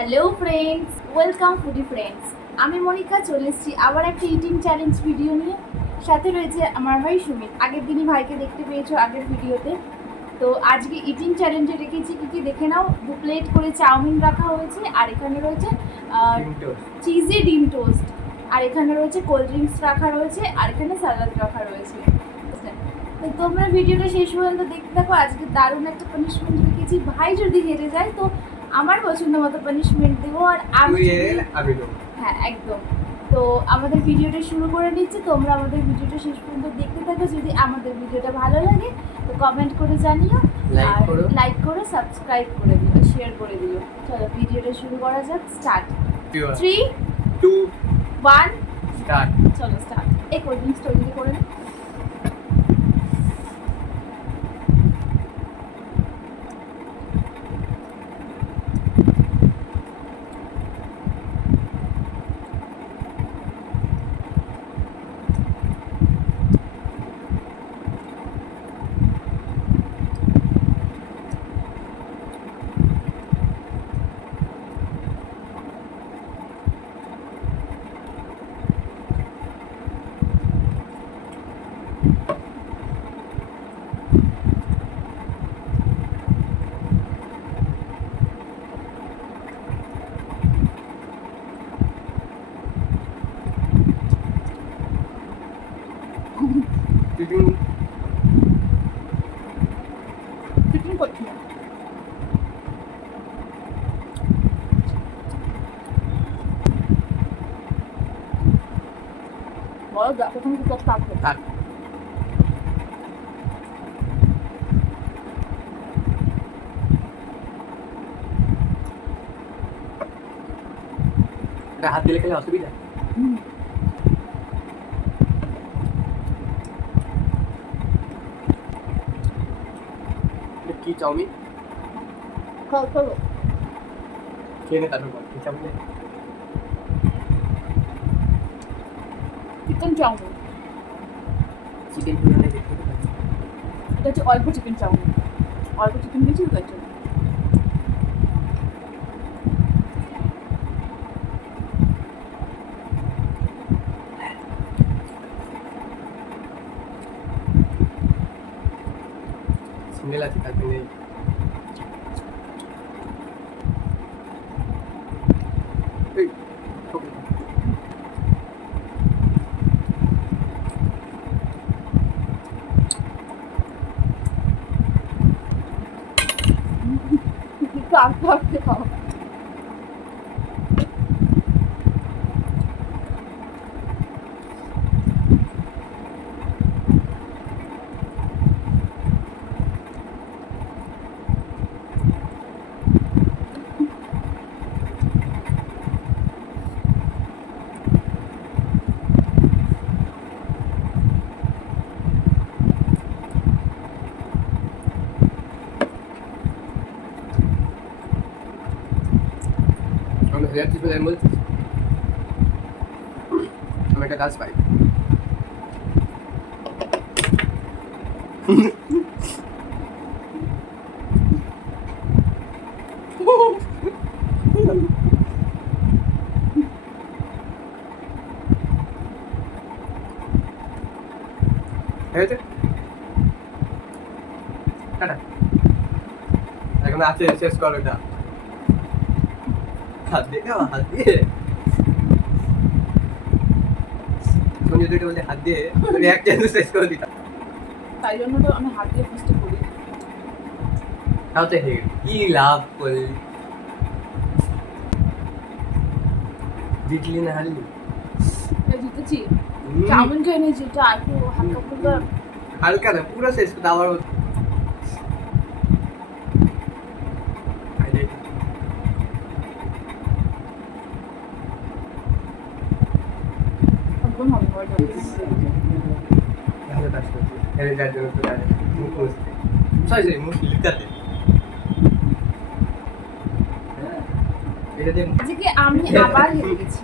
Hello friends, welcome foodie friends. আমি মনিকা চলে এসেছি আবার একটা ইটিং চ্যালেঞ্জ ভিডিও নিয়ে। সাথে রয়েছে আমার ভাই সুমিত। আগের দিনই ভাইকে দেখতে পেয়েছো আগের ভিডিওতে। তো আজকে ইটিং চ্যালেঞ্জে রেখেছি কী দেখে নাও। 2 প্লেট করে চাউমিন রাখা হয়েছে, আর এখানে রয়েছে চিজি ডিম টোস্ট, আর এখানে রয়েছে কোল্ড ড্রিঙ্কস রাখা রয়েছে, আর এখানে স্যালাড রাখা রয়েছে। তো তোমরা ভিডিওটা শেষ পর্যন্ত দেখতে থাকো। আজকে দারুণ একটা পানিশমেন্ট রেখেছি। ভাই যদি হেরে যায় তো আমার পছন্দ মতো পানিশমেন্ট দেবো, আর আমি হ্যাঁ একদম। তো আমাদের ভিডিওটা শুরু করে নিচ্ছি। তোমরা আমাদের ভিডিওটা শেষ পর্যন্ত দেখতে থাকো। যদি আমাদের ভিডিওটা ভালো লাগে তো কমেন্ট করে জানিও, আর লাইক করো, সাবস্ক্রাইব করে দিও, শেয়ার করে দিও। চলো ভিডিওটা শুরু করা যাক। স্টার্ট। 3 2 1 স্টার্ট। চলো স্টার্ট। এই কোল্ড ড্রিঙ্কস তৈরি করে নে। টিফিন করছি না। বলো যা প্রথমে কি করতে হবে? হাত দিলে খেলে অসুবিধা? কি চাউমিন খাও। খেয়ে নে, তারপর বল কি chowmein. Chicken chowmein. Chicken biryani দেখতে এটা হচ্ছে অল্প চিকেন চাউমিন, অল্প চিকেন দিয়েছি ওটার জন্য। সিঙ্গেল আছে তারপরে নেই। আস্তে খাও। আমরা হেয়ার টিপে যাই বলছিস, আমি একটা কাজ পাই। এখন আছে, শেষ কর এটা। হাত দিয়ে খাওয়া, হাত দিয়ে তুমি যদি বলতে হাত দিয়ে তুমি একটা শেষ করে দিতাম। তাই জন্য তো আমি হাত দিয়ে ফার্স্টে করি। তাও তো হেড কি লাভ করলি, জিতলি না হারলি? জিতেছি। চাউমিন খেয়ে নিয়েছি, এটা আর একটু হালকা ফুলকা। হালকা না, পুরো শেষ করতে আবার একদম হবে বড় ভালো কাজ করছি। হেরে যাওয়ার জন্য তো জানি মুখ মুছতে, সরি মুখ লিখাতে। এটা দিয়ে আজকে আমি আবার হেরে গেছি।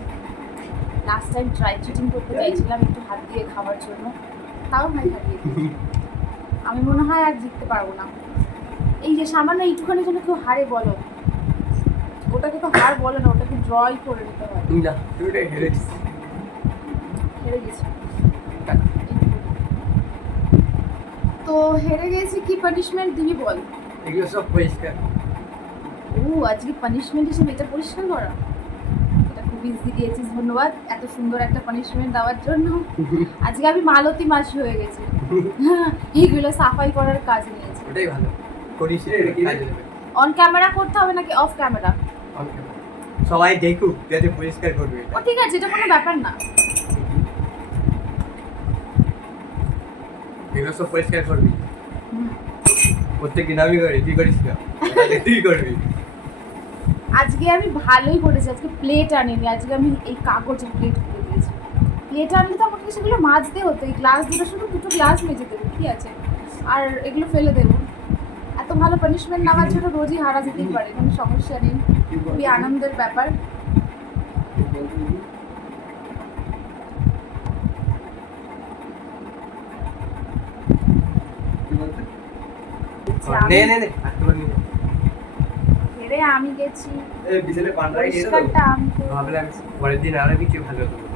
লাস্ট টাইম ট্রাই চিটিং করতে চাইছিলাম একটু হাত দিয়ে খাওয়ার জন্য, তাও ভাই হারিয়ে দিয়েছি। আমি মনে হয় আর জিততে পারবো না। এই যে সামান্য একটুখানি জন্য কেউ হারে বলো, ওটাকে তো হার বলে না, ওটাকে ড্রই করে নিতে হয়। না তুই ওটা হেরেছিস। হেরে গেছি। তো হেরে গেছি, কি পানিশমেন্ট দিবি বল? এগুলো সব পরিষ্কার। ও আজকে পানিশমেন্ট হিসেবে এটা পরিষ্কার করা, এটা খুব ইজি দিয়েছিস, ধন্যবাদ এত সুন্দর একটা পানিশমেন্ট দেওয়ার জন্য। আজকে আমি মালতী মাসি হয়ে গেছি। এইগুলো সাফাই করার কাজ নিয়েছি। ওটাই ভালো করিস রে, কাজে দেবে। অন ক্যামেরা করতে হবে নাকি অফ ক্যামেরা? On camera। সবাই দেখুক যাতে পরিষ্কার করবে ও এটা। ঠিক আছে, এটা কোনো ব্যাপার না। এগুলো সব পরিষ্কার করবি হুম। প্রত্যেকদিন আমি করি, তুই করিস না। তাহলে তুই করবি। আজকে আমি ভালোই করেছি, আজকে প্লেট আনিনি, আজকে আমি এই কাগজের প্লেট করে দিয়েছি। প্লেট আনলে তো আমাকে সেগুলো মাজতে হতো, এই গ্লাস দুটো শুধু দুটো গ্লাস মেজে দেবো, ঠিক আছে, আর এগুলো ফেলে দেবো। এত ভালো পানিশমেন্ট নেওয়ার জন্য রোজই হারা যেতেই পারে, কোনো সমস্যা নেই, খুবই আনন্দের ব্যাপার। নে নে নে হাত তুলে নে। হেরে আমি গেছি, এই বিছানে পান্ডাই দিয়ে দাও। পরিষ্কারটা আমি করবো। ভাবলাম পরের দিন আরো কিছু ভালো করবো।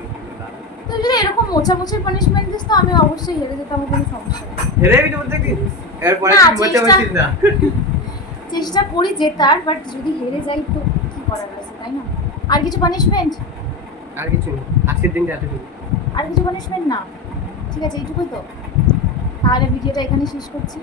তুই যদি এরকম মোছামুছির পানিশমেন্ট দিস তো আমি অবশ্যই হেরে যেতাম, আমার কোনো সমস্যা নেই। হেরে আমি তো প্রত্যেকদিন এরপরে না, তুই বলতে চেষ্টা- পারছিস না। চেষ্টা করি জেতার, বাট যদি হেরে যাই তো কি করার আছে, তাই না? আর কিছু পানিশমেন্ট? আর কিছু না, আজকের দিনটা এতটুকু। আর কিছু পানিশমেন্ট না, ঠিক আছে, এইটুকুই তো। তাহলে ভিডিওটা এখানে শেষ করছি।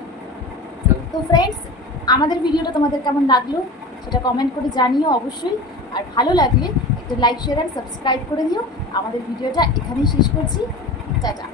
চলো। তো ফ্রেন্ডস, আমাদের ভিডিওটা তোমাদের কেমন লাগলো সেটা কমেন্ট করে জানিও অবশ্যই। আর ভালো লাগলে একটা লাইক, শেয়ার আর সাবস্ক্রাইব করে দিও। আমাদের ভিডিওটা এখানেই শেষ করছি। টাটা।